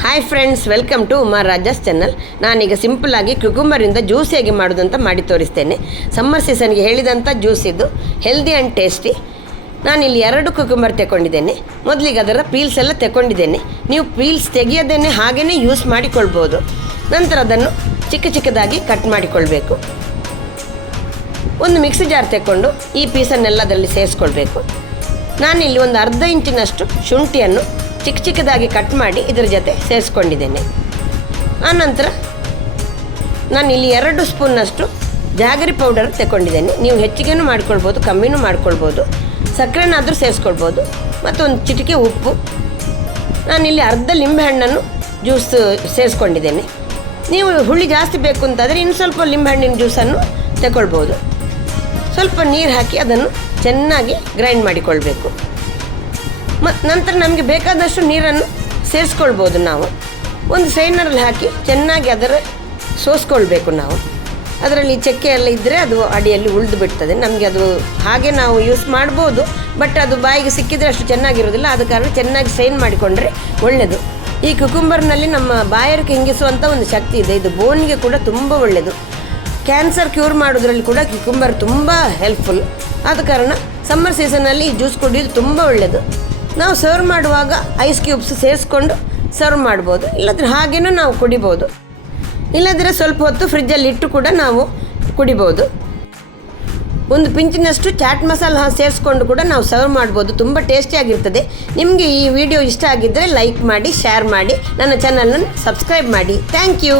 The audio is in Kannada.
Hi friends, welcome to Uma Raja's channel. ನಾನೀಗ ಸಿಂಪಲ್ಲಾಗಿ ಕ್ಯುಕುಂಬರಿಂದ ಜ್ಯೂಸಿಯಾಗಿ ಮಾಡೋದು ಅಂತ ಮಾಡಿ ತೋರಿಸ್ತೇನೆ. ಸಮ್ಮರ್ ಸೀಸನ್ಗೆ ಹೇಳಿದಂಥ ಜ್ಯೂಸ್ ಇದು, ಹೆಲ್ದಿ ಆ್ಯಂಡ್ ಟೇಸ್ಟಿ. ನಾನಿಲ್ಲಿ 2 ಕ್ಯುಕುಂಬರ್ ತಗೊಂಡಿದ್ದೇನೆ. ಮೊದಲಿಗೆ ಅದರ ಪೀಲ್ಸ್ ಎಲ್ಲ ತಗೊಂಡಿದ್ದೇನೆ. ನೀವು ಪೀಲ್ಸ್ ತೆಗೆಯೋದೇನೆ ಹಾಗೇ ಯೂಸ್ ಮಾಡಿಕೊಳ್ಬೋದು. ನಂತರ ಅದನ್ನು ಚಿಕ್ಕ ಚಿಕ್ಕದಾಗಿ ಕಟ್ ಮಾಡಿಕೊಳ್ಬೇಕು. ಒಂದು ಮಿಕ್ಸಿ ಜಾರ್ ತಗೊಂಡು ಈ ಪೀಸನ್ನೆಲ್ಲ ಅದರಲ್ಲಿ ಸೇರಿಸ್ಕೊಳ್ಬೇಕು. ನಾನಿಲ್ಲಿ ಒಂದು ಅರ್ಧ ಇಂಚಿನಷ್ಟು ಶುಂಠಿಯನ್ನು ಚಿಕ್ಕ ಚಿಕ್ಕದಾಗಿ ಕಟ್ ಮಾಡಿ ಇದರ ಜೊತೆ ಸೇರಿಸ್ಕೊಂಡಿದ್ದೇನೆ. ಆನಂತರ ನಾನಿಲ್ಲಿ 2 ಸ್ಪೂನ್ನಷ್ಟು ಜಾಗರಿ ಪೌಡರ್ ತಗೊಂಡಿದ್ದೇನೆ. ನೀವು ಹೆಚ್ಚಿಗೆನೂ ಮಾಡ್ಕೊಳ್ಬೋದು, ಕಮ್ಮಿನೂ ಮಾಡ್ಕೊಳ್ಬೋದು. ಸಕ್ಕರೆನಾದರೂ ಸೇರಿಸ್ಕೊಳ್ಬೋದು. ಮತ್ತು ಒಂದು ಚಿಟಿಕೆ ಉಪ್ಪು. ನಾನಿಲ್ಲಿ ಅರ್ಧ ಲಿಂಬೆಹಣ್ಣನ್ನು ಜ್ಯೂಸ್ ಸೇರಿಸ್ಕೊಂಡಿದ್ದೇನೆ. ನೀವು ಹುಳಿ ಜಾಸ್ತಿ ಬೇಕು ಅಂತಾದರೆ ಇನ್ನು ಸ್ವಲ್ಪ ಲಿಂಬೆಹಣ್ಣಿನ ಜ್ಯೂಸನ್ನು ತಗೊಳ್ಬೋದು. ಸ್ವಲ್ಪ ನೀರು ಹಾಕಿ ಅದನ್ನು ಚೆನ್ನಾಗಿ ಗ್ರೈಂಡ್ ಮಾಡಿಕೊಳ್ಬೇಕು. ನಂತರ ನಮಗೆ ಬೇಕಾದಷ್ಟು ನೀರನ್ನು ಸೇರಿಸ್ಕೊಳ್ಬೋದು. ನಾವು ಒಂದು ಸ್ಟ್ರೈನರಲ್ಲಿ ಹಾಕಿ ಚೆನ್ನಾಗಿ ಅದರ ಸೋಸ್ಕೊಳ್ಬೇಕು. ನಾವು ಅದರಲ್ಲಿ ಚಕ್ಕೆ ಎಲ್ಲ ಇದ್ದರೆ ಅದು ಅಡಿಯಲ್ಲಿ ಉಳಿದು ಬಿಡ್ತದೆ. ನಮಗೆ ಅದು ಹಾಗೆ ನಾವು ಯೂಸ್ ಮಾಡ್ಬೋದು, ಬಟ್ ಅದು ಬಾಯಿಗೆ ಸಿಕ್ಕಿದರೆ ಅಷ್ಟು ಚೆನ್ನಾಗಿರೋದಿಲ್ಲ. ಆದ ಕಾರಣ ಚೆನ್ನಾಗಿ ಸ್ಟ್ರೈನ್ ಮಾಡಿಕೊಂಡ್ರೆ ಒಳ್ಳೆಯದು. ಈ ಕ್ಯುಕುಂಬರ್ನಲ್ಲಿ ನಮ್ಮ ಬಾಯಾರಿಕೆ ಹಿಂಗಿಸುವಂಥ ಒಂದು ಶಕ್ತಿ ಇದೆ. ಇದು ಬೋನ್ಗೆ ಕೂಡ ತುಂಬ ಒಳ್ಳೆಯದು. ಕ್ಯಾನ್ಸರ್ ಕ್ಯೂರ್ ಮಾಡೋದ್ರಲ್ಲಿ ಕೂಡ ಕ್ಯುಕುಂಬರ್ ತುಂಬ ಹೆಲ್ಪ್ಫುಲ್. ಆದ ಕಾರಣ ಸಮ್ಮರ್ ಸೀಸನಲ್ಲಿ ಈ ಜ್ಯೂಸ್ ಕುಡಿಯೋದು ತುಂಬ ಒಳ್ಳೆಯದು. ನಾವು ಸರ್ವ್ ಮಾಡುವಾಗ ಐಸ್ ಕ್ಯೂಬ್ಸ್ ಸೇರಿಸ್ಕೊಂಡು ಸರ್ವ್ ಮಾಡ್ಬೋದು, ಇಲ್ಲದ್ರೆ ಹಾಗೇನೂ ನಾವು ಕುಡಿಬೋದು. ಇಲ್ಲದ್ರೆ ಸ್ವಲ್ಪ ಹೊತ್ತು ಫ್ರಿಜ್ಜಲ್ಲಿ ಇಟ್ಟು ಕೂಡ ನಾವು ಕುಡಿಬೋದು. ಒಂದು ಪಿಂಚಿನಷ್ಟು ಚಾಟ್ ಮಸಾಲ ಸೇರಿಸ್ಕೊಂಡು ಕೂಡ ನಾವು ಸರ್ವ್ ಮಾಡ್ಬೋದು. ತುಂಬ ಟೇಸ್ಟಿಯಾಗಿರ್ತದೆ. ನಿಮಗೆ ಈ ವಿಡಿಯೋ ಇಷ್ಟ ಆಗಿದ್ದರೆ ಲೈಕ್ ಮಾಡಿ, ಶೇರ್ ಮಾಡಿ, ನನ್ನ ಚಾನಲನ್ನು ಸಬ್ಸ್ಕ್ರೈಬ್ ಮಾಡಿ. Thank you.